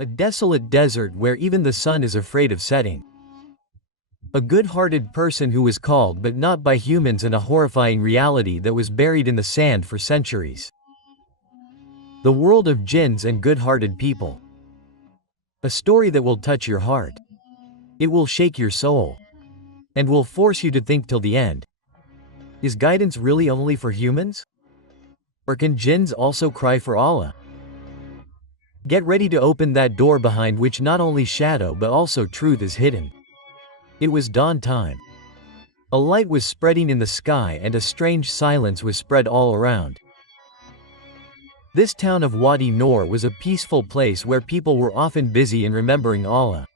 A desolate desert where even the sun is afraid of setting. A good-hearted person who was called but not by humans, and a horrifying reality that was buried in the sand for centuries. The world of jinns and good-hearted people. A story that will touch your heart. It will shake your soul. And will force you to think till the end. Is guidance really only for humans? Or can jinns also cry for Allah? Get ready to open that door behind which not only shadow but also truth is hidden. It was dawn time. A light was spreading in the sky and a strange silence was spread all around. This town of Wadi Nur was a peaceful place where people were often busy in remembering Allah.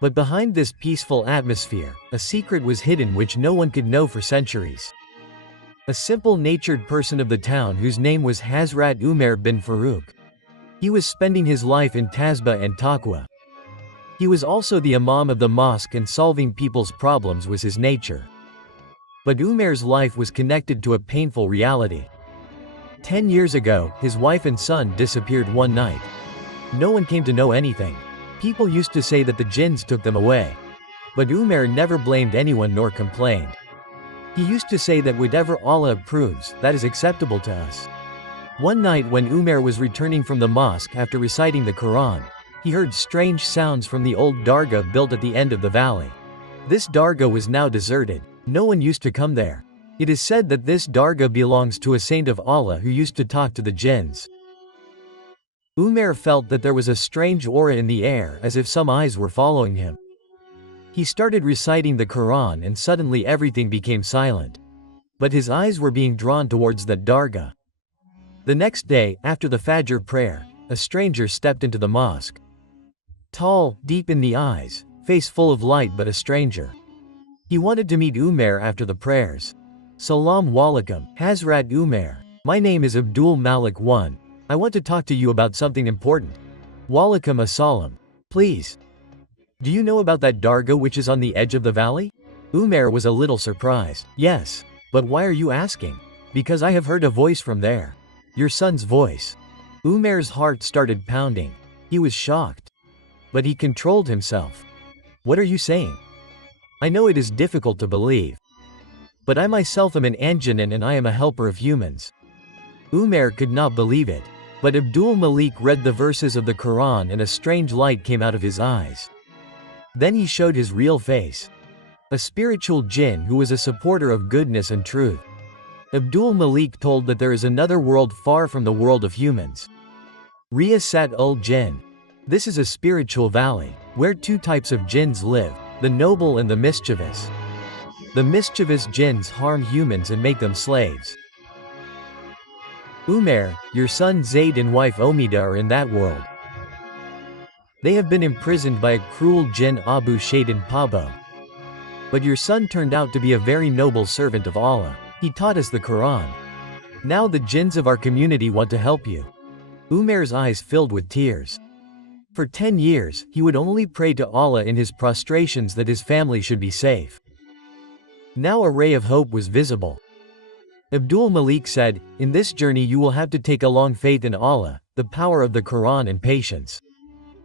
But behind this peaceful atmosphere, a secret was hidden which no one could know for centuries. A simple-natured person of the town whose name was Hazrat Umar bin Farooq. He was spending his life in Tazbah and Taqwa. He was also the imam of the mosque, and solving people's problems was his nature. But Umar's life was connected to a painful reality. 10 years ago, his wife and son disappeared one night. No one came to know anything. People used to say that the jinns took them away. But Umar never blamed anyone nor complained. He used to say that whatever Allah approves, that is acceptable to us. One night when Umar was returning from the mosque after reciting the Quran, he heard strange sounds from the old dargah built at the end of the valley. This dargah was now deserted. No one used to come there. It is said that this dargah belongs to a saint of Allah who used to talk to the jinns. Umar felt that there was a strange aura in the air, as if some eyes were following him. He started reciting the Quran and suddenly everything became silent. But his eyes were being drawn towards that dargah. The next day, after the Fajr prayer, a stranger stepped into the mosque. Tall, deep in the eyes, face full of light, but a stranger. He wanted to meet Umar after the prayers. Salam walaikum, Hazrat Umar. My name is Abdul Malik I. I want to talk to you about something important. Walaikum assalam. Please. Do you know about that dargah which is on the edge of the valley? Umar was a little surprised. Yes. But why are you asking? Because I have heard a voice from there. Your son's voice. Umar's heart started pounding. He was shocked. But he controlled himself. What are you saying? I know it is difficult to believe. But I myself am an Anjanin and I am a helper of humans. Umar could not believe it. But Abdul Malik read the verses of the Quran and a strange light came out of his eyes. Then he showed his real face. A spiritual jinn who was a supporter of goodness and truth. Abdul Malik told that there is another world far from the world of humans. Riyasat ul Jinn. This is a spiritual valley, where two types of jinns live, the noble and the mischievous. The mischievous jinns harm humans and make them slaves. Umar, your son Zayd and wife Omida are in that world. They have been imprisoned by a cruel jinn, Abu Shaitan Pabo. But your son turned out to be a very noble servant of Allah. He taught us the Quran. Now the jinns of our community want to help you. Umar's eyes filled with tears. For 10 years, he would only pray to Allah in his prostrations that his family should be safe. Now a ray of hope was visible. Abdul Malik said, in this journey you will have to take along faith in Allah, the power of the Quran and patience.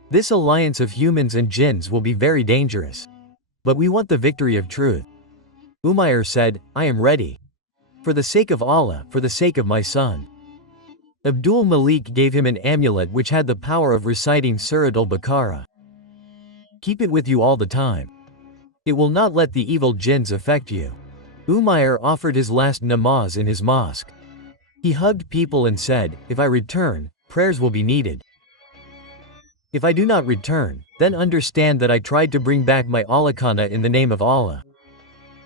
This alliance of humans and jinns will be very dangerous. But we want the victory of truth. Umar said, I am ready. For the sake of Allah, for the sake of my son. Abdul Malik gave him an amulet which had the power of reciting Surat al-Baqarah. Keep it with you all the time. It will not let the evil jinns affect you. Umar offered his last namaz in his mosque. He hugged people and said, if I return, prayers will be needed. If I do not return, then understand that I tried to bring back my alakana in the name of Allah.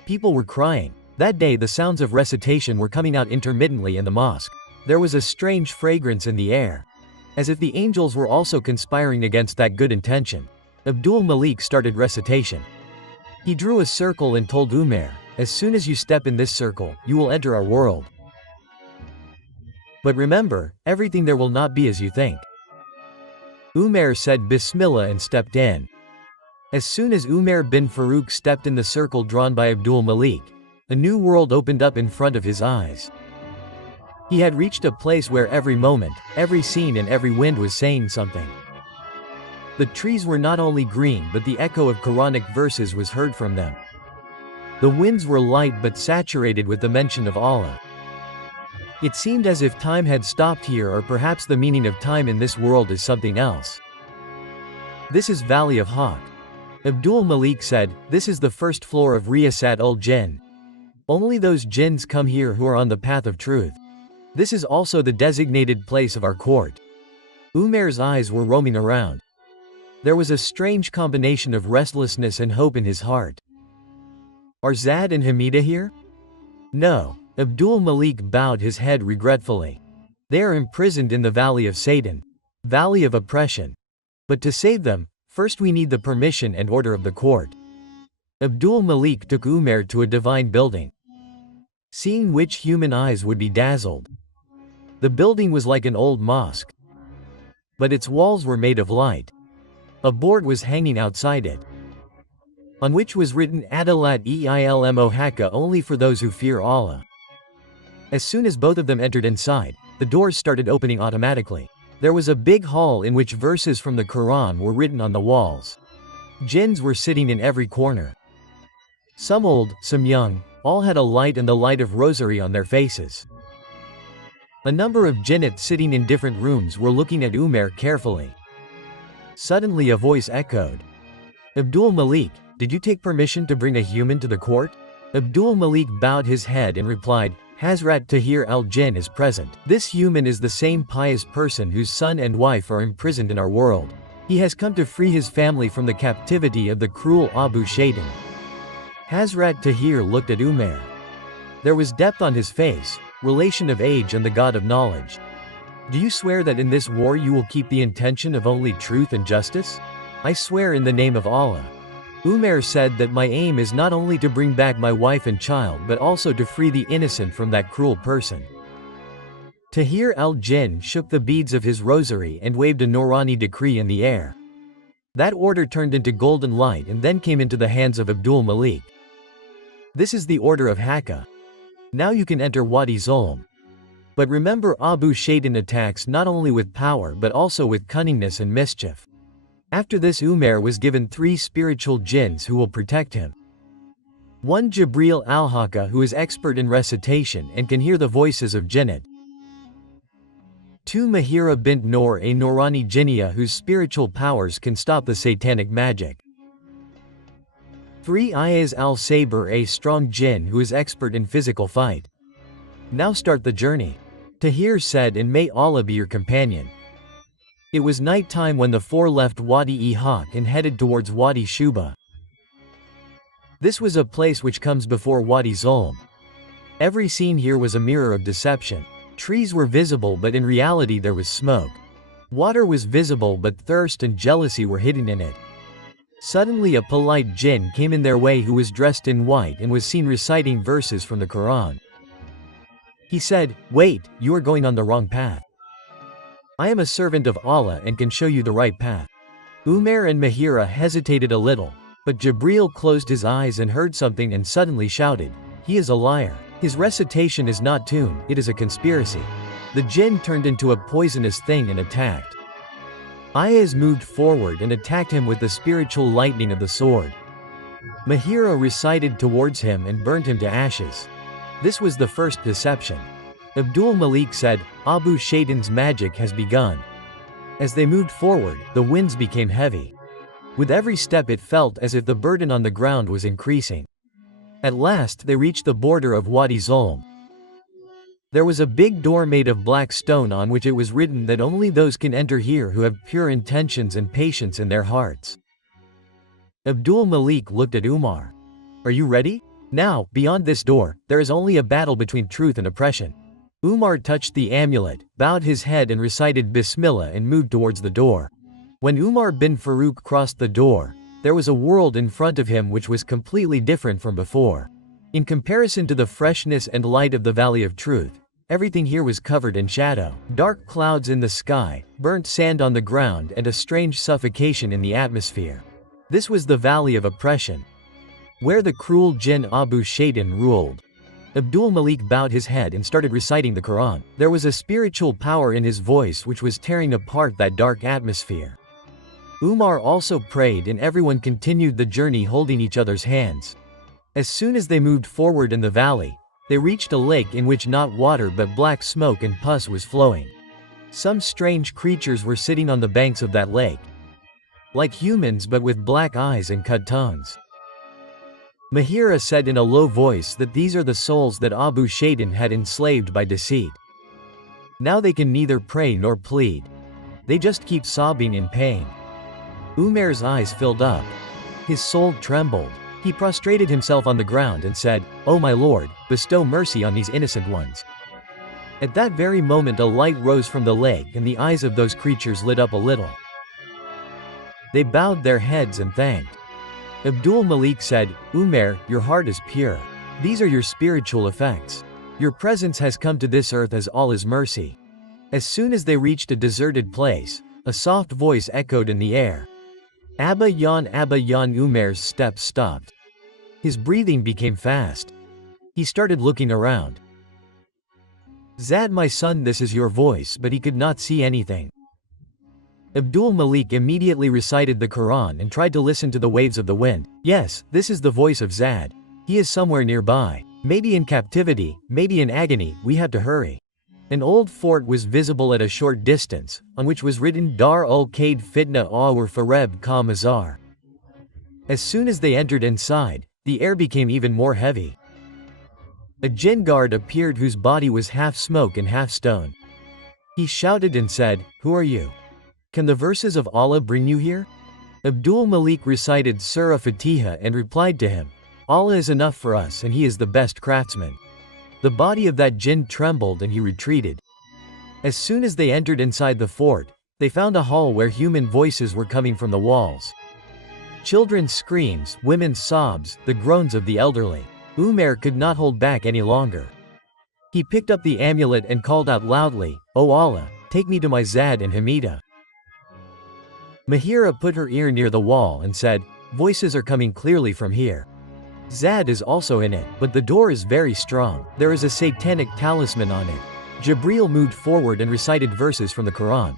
People were crying. That day the sounds of recitation were coming out intermittently in the mosque. There was a strange fragrance in the air. As if the angels were also conspiring against that good intention. Abdul Malik started recitation. He drew a circle and told Umar, as soon as you step in this circle, you will enter our world. But remember, everything there will not be as you think. Umar said Bismillah and stepped in. As soon as Umar bin Farooq stepped in the circle drawn by Abdul Malik, a new world opened up in front of his eyes. He had reached a place where every moment, every scene and every wind was saying something. The trees were not only green but the echo of Quranic verses was heard from them. The winds were light but saturated with the mention of Allah. It seemed as if time had stopped here, or perhaps the meaning of time in this world is something else. This is Valley of Hawk. Abdul Malik said, this is the first floor of Riyasat ul Jinn. Only those jinns come here who are on the path of truth. This is also the designated place of our court. Umair's eyes were roaming around. There was a strange combination of restlessness and hope in his heart. Are Zad and Hamida here? No. Abdul Malik bowed his head regretfully. They are imprisoned in the Valley of Satan. Valley of oppression. But to save them, first we need the permission and order of the court. Abdul Malik took Umair to a divine building, seeing which human eyes would be dazzled. The building was like an old mosque, but its walls were made of light. A board was hanging outside it, on which was written Adalat Ilmo Haqqa, only for those who fear Allah. As soon as both of them entered inside, the doors started opening automatically. There was a big hall in which verses from the Quran were written on the walls. Jinns were sitting in every corner. Some old, some young, all had a light and the light of rosary on their faces. A number of jinnats sitting in different rooms were looking at Umair carefully. Suddenly a voice echoed. Abdul Malik, did you take permission to bring a human to the court? Abdul Malik bowed his head and replied, Hazrat Tahir al-Jinn is present. This human is the same pious person whose son and wife are imprisoned in our world. He has come to free his family from the captivity of the cruel Abu Shaitan. Hazrat Tahir looked at Umair. There was depth on his face, relation of age and the God of knowledge. Do you swear that in this war you will keep the intention of only truth and justice? I swear in the name of Allah. Umair said that my aim is not only to bring back my wife and child but also to free the innocent from that cruel person. Tahir al-Jinn shook the beads of his rosary and waved a Noorani decree in the air. That order turned into golden light and then came into the hands of Abdul Malik. This is the order of Haqqa. Now you can enter Wadi Zulm. But remember, Abu Shaitan attacks not only with power but also with cunningness and mischief. After this, Umair was given 3 spiritual jinns who will protect him. 1 Jibril al-Haqqa, who is expert in recitation and can hear the voices of jinnat. 2 Mahira bint Noor, a Noorani jinniya whose spiritual powers can stop the satanic magic. 3 Ayaz al-Sabr, a strong jinn who is expert in physical fight. Now start the journey. Tahir said, and may Allah be your companion. It was night time when the 4 left Wadi-e-Haq and headed towards Wadi Shuba. This was a place which comes before Wadi Zulm. Every scene here was a mirror of deception. Trees were visible but in reality there was smoke. Water was visible but thirst and jealousy were hidden in it. Suddenly a polite jinn came in their way who was dressed in white and was seen reciting verses from the Quran. He said, wait, you are going on the wrong path. I am a servant of Allah and can show you the right path. Umair and Mahira hesitated a little, but Jibril closed his eyes and heard something and suddenly shouted, he is a liar. His recitation is not tune, it is a conspiracy. The jinn turned into a poisonous thing and attacked. Ayaz moved forward and attacked him with the spiritual lightning of the sword. Mahira recited towards him and burnt him to ashes. This was the first deception. Abdul Malik said, Abu Shaitan's magic has begun. As they moved forward, the winds became heavy. With every step it felt as if the burden on the ground was increasing. At last they reached the border of Wadi Zulm. There was a big door made of black stone on which it was written that only those can enter here who have pure intentions and patience in their hearts. Abdul Malik looked at Umar. Are you ready? Now, beyond this door, there is only a battle between truth and oppression. Umar touched the amulet, bowed his head and recited Bismillah and moved towards the door. When Umar bin Farouk crossed the door, there was a world in front of him which was completely different from before. In comparison to the freshness and light of the Valley of Truth, everything here was covered in shadow. Dark clouds in the sky, burnt sand on the ground and a strange suffocation in the atmosphere. This was the Valley of Oppression, where the cruel jinn Abu Shaitan ruled. Abdul Malik bowed his head and started reciting the Quran. There was a spiritual power in his voice which was tearing apart that dark atmosphere. Umar also prayed and everyone continued the journey holding each other's hands. As soon as they moved forward in the valley, they reached a lake in which not water but black smoke and pus was flowing. Some strange creatures were sitting on the banks of that lake. Like humans but with black eyes and cut tongues. Mahira said in a low voice that these are the souls that Abu Shaitan had enslaved by deceit. Now they can neither pray nor plead. They just keep sobbing in pain. Umar's eyes filled up. His soul trembled. He prostrated himself on the ground and said, "O my Lord, bestow mercy on these innocent ones." At that very moment a light rose from the lake and the eyes of those creatures lit up a little. They bowed their heads and thanked. Abdul Malik said, "Umar, your heart is pure. These are your spiritual effects. Your presence has come to this earth as all is mercy." As soon as they reached a deserted place, a soft voice echoed in the air. Abba Yan Umar's steps stopped. His breathing became fast. He started looking around. "Zad, my son, this is your voice," but he could not see anything. Abdul Malik immediately recited the Quran and tried to listen to the waves of the wind. Yes, this is the voice of Zad. He is somewhere nearby. Maybe in captivity, maybe in agony, we have to hurry. An old fort was visible at a short distance, on which was written Dar ul-Qaid Fitna Awar Fareb Ka Mazar. As soon as they entered inside, the air became even more heavy. A jinn guard appeared whose body was half smoke and half stone. He shouted and said, "Who are you? Can the verses of Allah bring you here?" Abdul Malik recited Surah Fatiha and replied to him, "Allah is enough for us and he is the best craftsman." The body of that jinn trembled and he retreated. As soon as they entered inside the fort, they found a hall where human voices were coming from the walls. Children's screams, women's sobs, the groans of the elderly. Umar could not hold back any longer. He picked up the amulet and called out loudly, "O Allah, take me to my Zad and Hamida." Mahira put her ear near the wall and said, "Voices are coming clearly from here. Zad is also in it, but the door is very strong. There is a satanic talisman on it." Jibreel moved forward and recited verses from the Quran.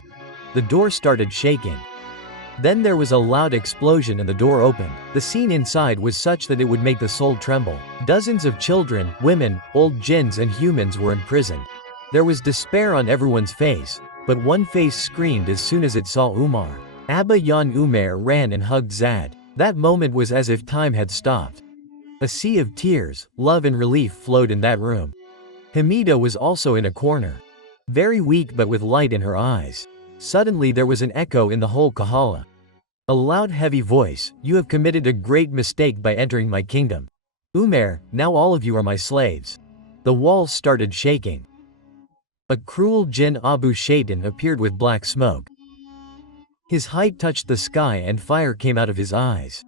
The door started shaking. Then there was a loud explosion and the door opened. The scene inside was such that it would make the soul tremble. Dozens of children, women, old jinns and humans were imprisoned. There was despair on everyone's face, but one face screamed as soon as it saw Umar. Abba Yan Umar ran and hugged Zad. That moment was as if time had stopped. A sea of tears, love and relief flowed in that room. Hamida was also in a corner. Very weak but with light in her eyes. Suddenly there was an echo in the whole Kahala. A loud heavy voice, "You have committed a great mistake by entering my kingdom. Umar, now all of you are my slaves." The walls started shaking. A cruel jinn Abu Shaitan appeared with black smoke. His height touched the sky and fire came out of his eyes.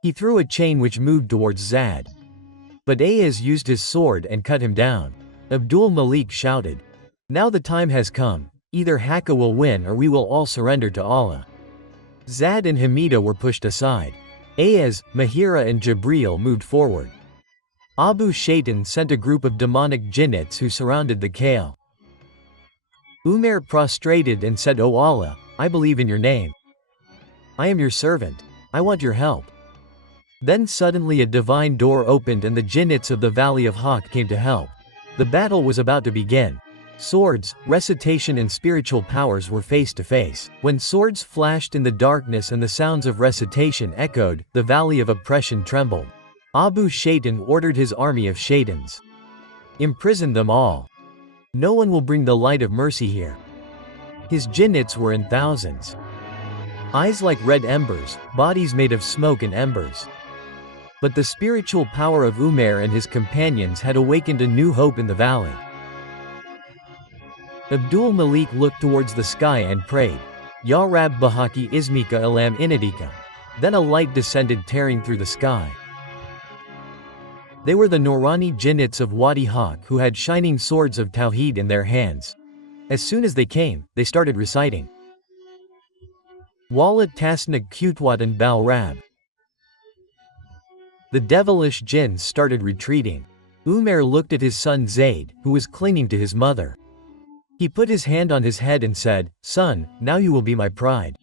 He threw a chain which moved towards Zad. But Ayaz used his sword and cut him down. Abdul Malik shouted, "Now the time has come. Either Hakka will win or we will all surrender to Allah." Zad and Hamida were pushed aside. Ayaz, Mahira and Jibreel moved forward. Abu Shaitan sent a group of demonic jinnits who surrounded the Kale. Umar prostrated and said, "O Allah, I believe in your name. I am your servant. I want your help." Then suddenly a divine door opened and the jinnits of the Valley of Hawk came to help. The battle was about to begin. Swords, recitation and spiritual powers were face to face. When swords flashed in the darkness and the sounds of recitation echoed, the Valley of Oppression trembled. Abu Shaitan ordered his army of Shaitans. "Imprison them all. No one will bring the light of mercy here." His jinnits were in thousands. Eyes like red embers, bodies made of smoke and embers. But the spiritual power of Umar and his companions had awakened a new hope in the valley. Abdul Malik looked towards the sky and prayed, "Ya Rab Bahaki Ismika Alam Inadika." Then a light descended tearing through the sky. They were the Norani jinnits of Wadi Hawk who had shining swords of Tawheed in their hands. As soon as they came, they started reciting, "Walat Tasnak Kutwatan Bal Rab." The devilish jinns started retreating. Umar looked at his son Zayd, who was clinging to his mother. He put his hand on his head and said, "Son, now you will be my pride."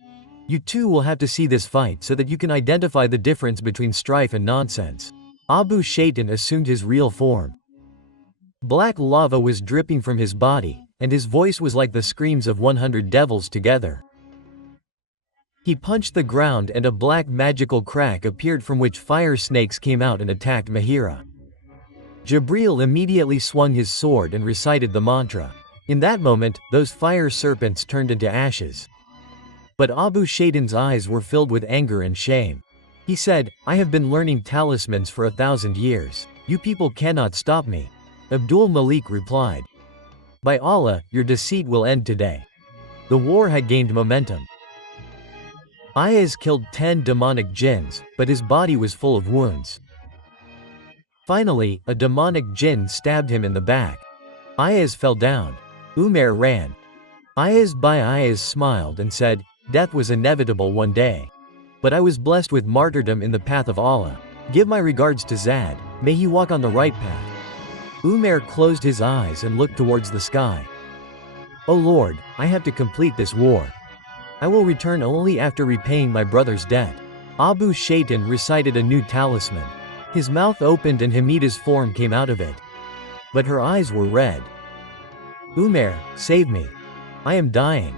You too will have to see this fight so that you can identify the difference between strife and nonsense. Abu Shaitan assumed his real form. Black lava was dripping from his body, and his voice was like the screams of 100 devils together. He punched the ground and a black magical crack appeared from which fire snakes came out and attacked Mahira. Jibreel immediately swung his sword and recited the mantra. In that moment, those fire serpents turned into ashes. But Abu Shaitan's eyes were filled with anger and shame. He said, "I have been learning talismans for 1,000 years. You people cannot stop me." Abdul Malik replied, "By Allah, your deceit will end today." The war had gained momentum. Ayaz killed 10 demonic jinns, but his body was full of wounds. Finally, a demonic jinn stabbed him in the back. Ayaz fell down. Umair ran. Ayaz smiled and said, "Death was inevitable one day. But I was blessed with martyrdom in the path of Allah. Give my regards to Zad, may he walk on the right path." Umair closed his eyes and looked towards the sky. "O Lord, I have to complete this war. I will return only after repaying my brother's debt." Abu Shaitan recited a new talisman. His mouth opened and Hamida's form came out of it. But her eyes were red. "Umair, save me. I am dying."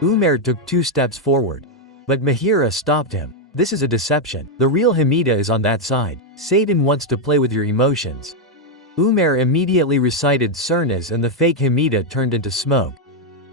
Umair took 2 steps forward. But Mahira stopped him. "This is a deception. The real Hamida is on that side. Satan wants to play with your emotions." Umair immediately recited surnas and the fake Hamida turned into smoke.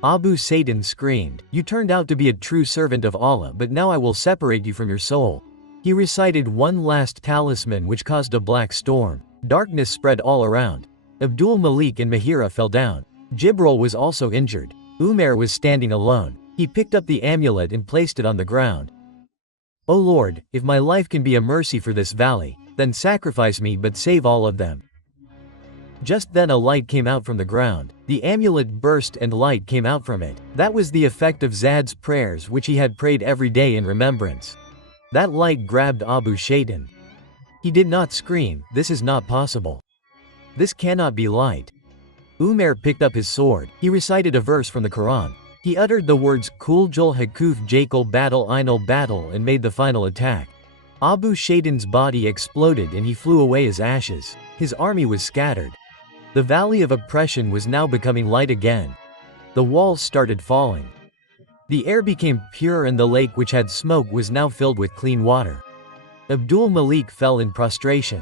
Abu Shaitan screamed, "You turned out to be a true servant of Allah, but now I will separate you from your soul." He recited one last talisman which caused a black storm. Darkness spread all around. Abdul Malik and Mahira fell down. Jibril was also injured. Umair was standing alone. He picked up the amulet and placed it on the ground. "O Lord, if my life can be a mercy for this valley, then sacrifice me but save all of them." Just then a light came out from the ground. The amulet burst and light came out from it. That was the effect of Zad's prayers which he had prayed every day in remembrance. That light grabbed Abu Shaitan. He did not scream, "This is not possible. This cannot be light." Umair picked up his sword. He recited a verse from the Quran. He uttered the words Kuljul Hakuf Jakal Battle Einal Battle and made the final attack. Abu Shaitan's body exploded and he flew away as ashes. His army was scattered. The valley of oppression was now becoming light again. The walls started falling. The air became pure and the lake which had smoke was now filled with clean water. Abdul Malik fell in prostration.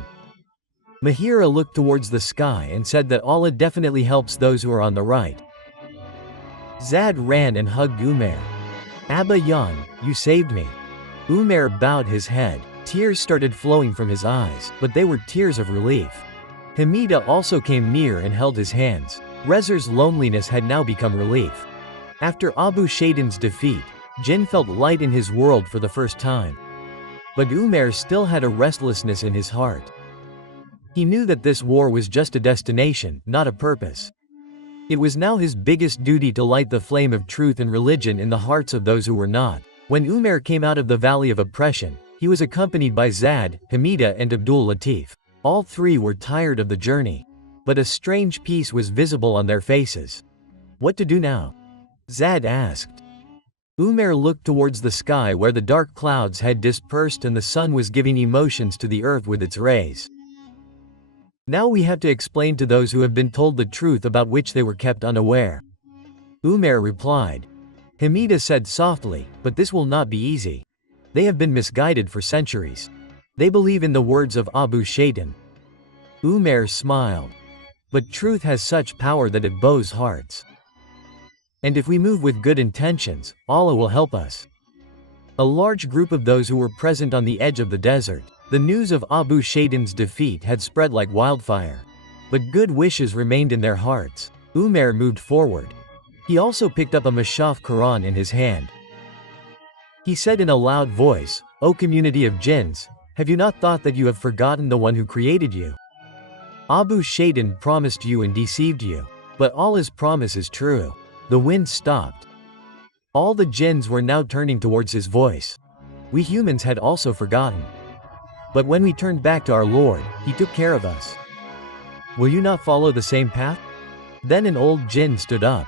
Mahira looked towards the sky and said that Allah definitely helps those who are on the right. Zad ran and hugged Umair. "Abba Yan, you saved me." Umair bowed his head. Tears started flowing from his eyes, but they were tears of relief. Hamida also came near and held his hands. Rezer's loneliness had now become relief. After Abu Shaitan's defeat, Jinn felt light in his world for the first time. But Umair still had a restlessness in his heart. He knew that this war was just a destination, not a purpose. It was now his biggest duty to light the flame of truth and religion in the hearts of those who were not. When Umair came out of the valley of oppression, he was accompanied by Zad, Hamida and Abdul Latif. All 3 were tired of the journey. But a strange peace was visible on their faces. "What to do now?" Zad asked. Umair looked towards the sky where the dark clouds had dispersed and the sun was giving emotions to the earth with its rays. "Now we have to explain to those who have been told the truth about which they were kept unaware." Umair replied. Hamida said softly, "But this will not be easy. They have been misguided for centuries. They believe in the words of Abu Shaitan." Umair smiled. "But truth has such power that it bows hearts. And if we move with good intentions, Allah will help us." A large group of those who were present on the edge of the desert. The news of Abu Shaitan's defeat had spread like wildfire. But good wishes remained in their hearts. Umair moved forward. He also picked up a Mashaf Quran in his hand. He said in a loud voice, "O community of jinns, have you not thought that you have forgotten the one who created you? Abu Shaitan promised you and deceived you. But Allah's promise is true." The wind stopped. All the jinns were now turning towards his voice. We humans had also forgotten. But when we turned back to our Lord, He took care of us. Will you not follow the same path? Then an old jinn stood up.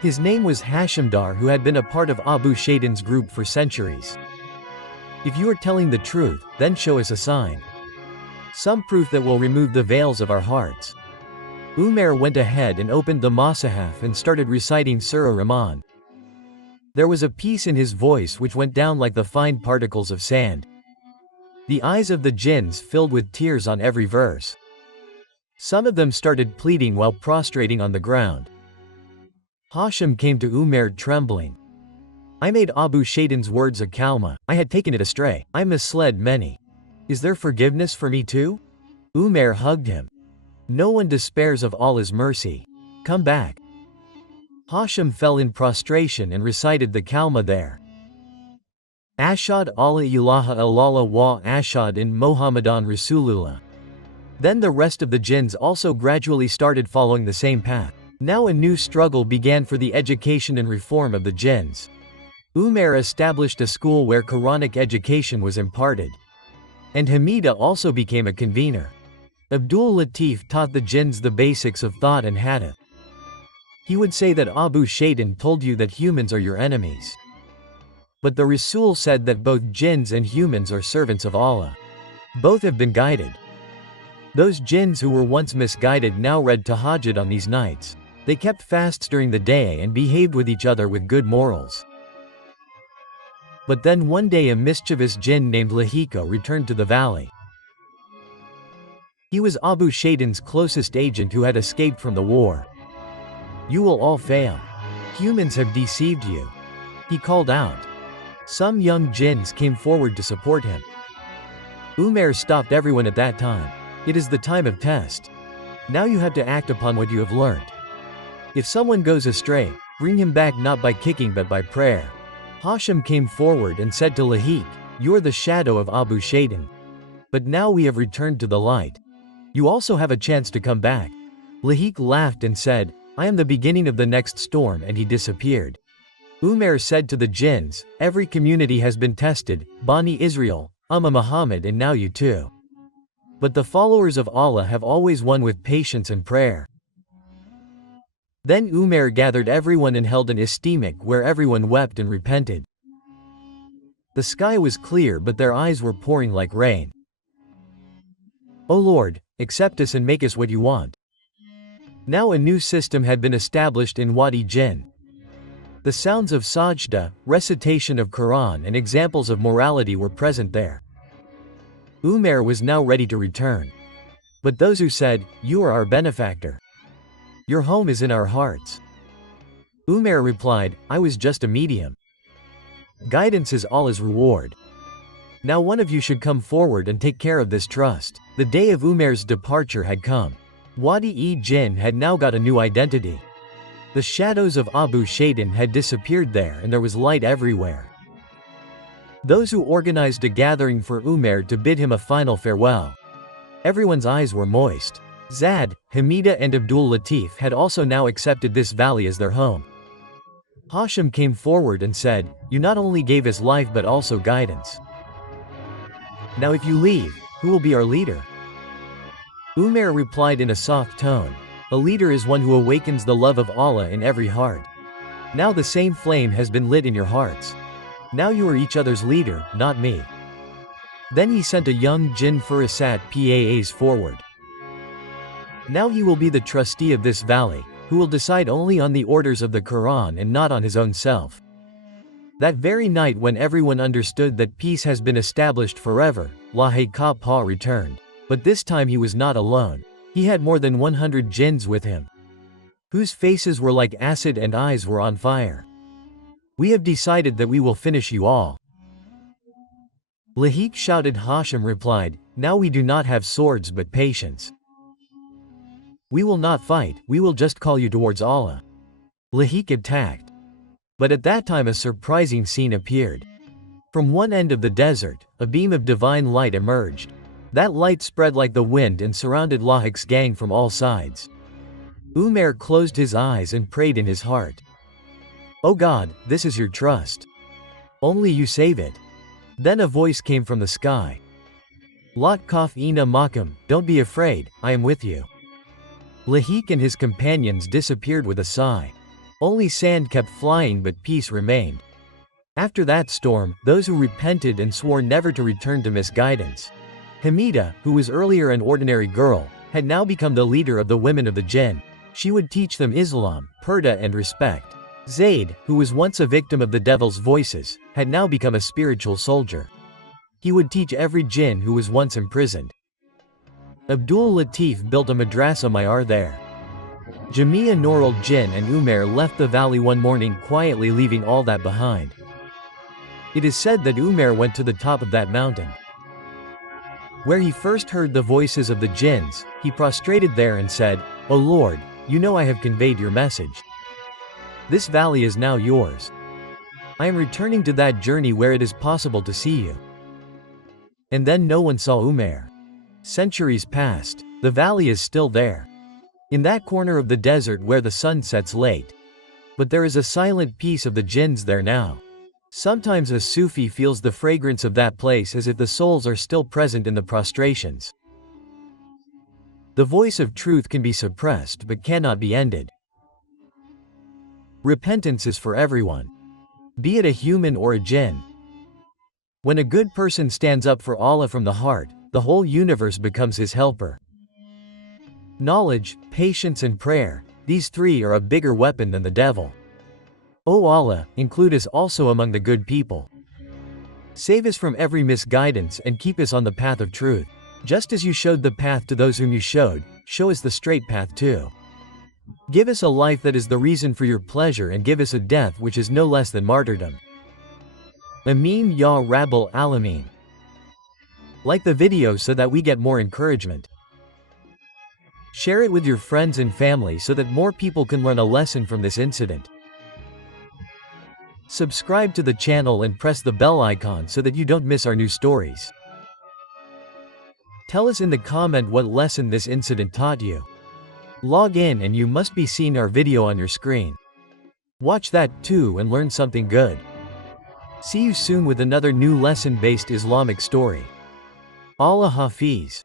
His name was Hashimdar, who had been a part of Abu Shaitan's group for centuries. If you are telling the truth, then show us a sign. Some proof that will remove the veils of our hearts. Umair went ahead and opened the Masahaf and started reciting Surah Rahman. There was a peace in his voice which went down like the fine particles of sand. The eyes of the jinns filled with tears on every verse. Some of them started pleading while prostrating on the ground. Hashim came to Umair trembling. I made Abu Shaitan's words a kalma, I had taken it astray, I misled many. Is there forgiveness for me too? Umair hugged him. No one despairs of Allah's mercy. Come back. Hashim fell in prostration and recited the kalma there. Ashad Allah ilaha illallah wa ashad in Muhammadan Rasulullah. Then the rest of the jinns also gradually started following the same path. Now a new struggle began for the education and reform of the jinns. Umair established a school where Quranic education was imparted. And Hamida also became a convener. Abdul Latif taught the jinns the basics of thought and hadith. He would say that Abu Shaitan told you that humans are your enemies. But the Rasul said that both jinns and humans are servants of Allah. Both have been guided. Those jinns who were once misguided now read Tahajjud on these nights. They kept fasts during the day and behaved with each other with good morals. But then one day a mischievous jinn named Lahika returned to the valley. He was Abu Shaitan's closest agent who had escaped from the war. You will all fail. Humans have deceived you. He called out. Some young jinns came forward to support him. Umair stopped everyone at that time. It is the time of test. Now you have to act upon what you have learned. If someone goes astray, bring him back not by kicking but by prayer. Hashim came forward and said to Lahik, you are the shadow of Abu Shaitan. But now we have returned to the light. You also have a chance to come back. Lahik laughed and said, I am the beginning of the next storm, and he disappeared. Umair said to the jinns, every community has been tested, Bani Israel, Muhammad, and now you too. But the followers of Allah have always won with patience and prayer. Then Umair gathered everyone and held an istimak where everyone wept and repented. The sky was clear but their eyes were pouring like rain. O Lord, accept us and make us what you want. Now a new system had been established in Wadi Jinn. The sounds of sajda, recitation of Quran and examples of morality were present there. Umair was now ready to return. But those who said, you are our benefactor. Your home is in our hearts. Umair replied, I was just a medium. Guidance is Allah's reward. Now one of you should come forward and take care of this trust. The day of Umair's departure had come. Wadi-e-Jinn had now got a new identity. The shadows of Abu Shaitan had disappeared there and there was light everywhere. Those who organized a gathering for Umair to bid him a final farewell. Everyone's eyes were moist. Zad, Hamida and Abdul Latif had also now accepted this valley as their home. Hashim came forward and said, you not only gave us life but also guidance. Now if you leave, who will be our leader? Umair replied in a soft tone, a leader is one who awakens the love of Allah in every heart. Now the same flame has been lit in your hearts. Now you are each other's leader, not me. Then he sent a young Jinn Furasat Paas forward. Now he will be the trustee of this valley, who will decide only on the orders of the Quran and not on his own self. That very night when everyone understood that peace has been established forever, Lahika Pa returned. But this time he was not alone. He had more than 100 jinns with him, whose faces were like acid and eyes were on fire. We have decided that we will finish you all. Lahik shouted. Hashim replied, now we do not have swords but patience. We will not fight, we will just call you towards Allah. Lahik attacked. But at that time a surprising scene appeared. From one end of the desert, a beam of divine light emerged. That light spread like the wind and surrounded Lahik's gang from all sides. Umair closed his eyes and prayed in his heart. O God, this is your trust. Only you save it. Then a voice came from the sky. Lot Kaf Ina Makam, don't be afraid, I am with you. Lahik and his companions disappeared with a sigh. Only sand kept flying, but peace remained. After that storm, those who repented and swore never to return to misguidance. Hamida, who was earlier an ordinary girl, had now become the leader of the women of the Jinn. She would teach them Islam, purdah and respect. Zaid, who was once a victim of the devil's voices, had now become a spiritual soldier. He would teach every Jinn who was once imprisoned. Abdul Latif built a madrasa Mayar there. Jamia Noral Jinn and Umair left the valley one morning quietly, leaving all that behind. It is said that Umair went to the top of that mountain. Where he first heard the voices of the jinns, he prostrated there and said, "O Lord, you know I have conveyed your message. This valley is now yours. I am returning to that journey where it is possible to see you." And then no one saw Umair. Centuries passed. The valley is still there, in that corner of the desert where the sun sets late. But there is a silent peace of the jinns there now. Sometimes a Sufi feels the fragrance of that place as if the souls are still present in the prostrations. The voice of truth can be suppressed but cannot be ended. Repentance is for everyone, be it a human or a jinn. When a good person stands up for Allah from the heart, the whole universe becomes his helper. Knowledge, patience and prayer, these three are a bigger weapon than the devil. O Allah, include us also among the good people. Save us from every misguidance and keep us on the path of truth. Just as you showed the path to those whom you showed, show us the straight path too. Give us a life that is the reason for your pleasure and give us a death which is no less than martyrdom. Ameen Ya Rabbal Alameen. Like the video so that we get more encouragement. Share it with your friends and family so that more people can learn a lesson from this incident. Subscribe to the channel and press the bell icon so that you don't miss our new stories. Tell us in the comment what lesson this incident taught you. Log in and you must be seeing our video on your screen. Watch that too and learn something good. See you soon with another new lesson-based Islamic story. Allah Hafiz.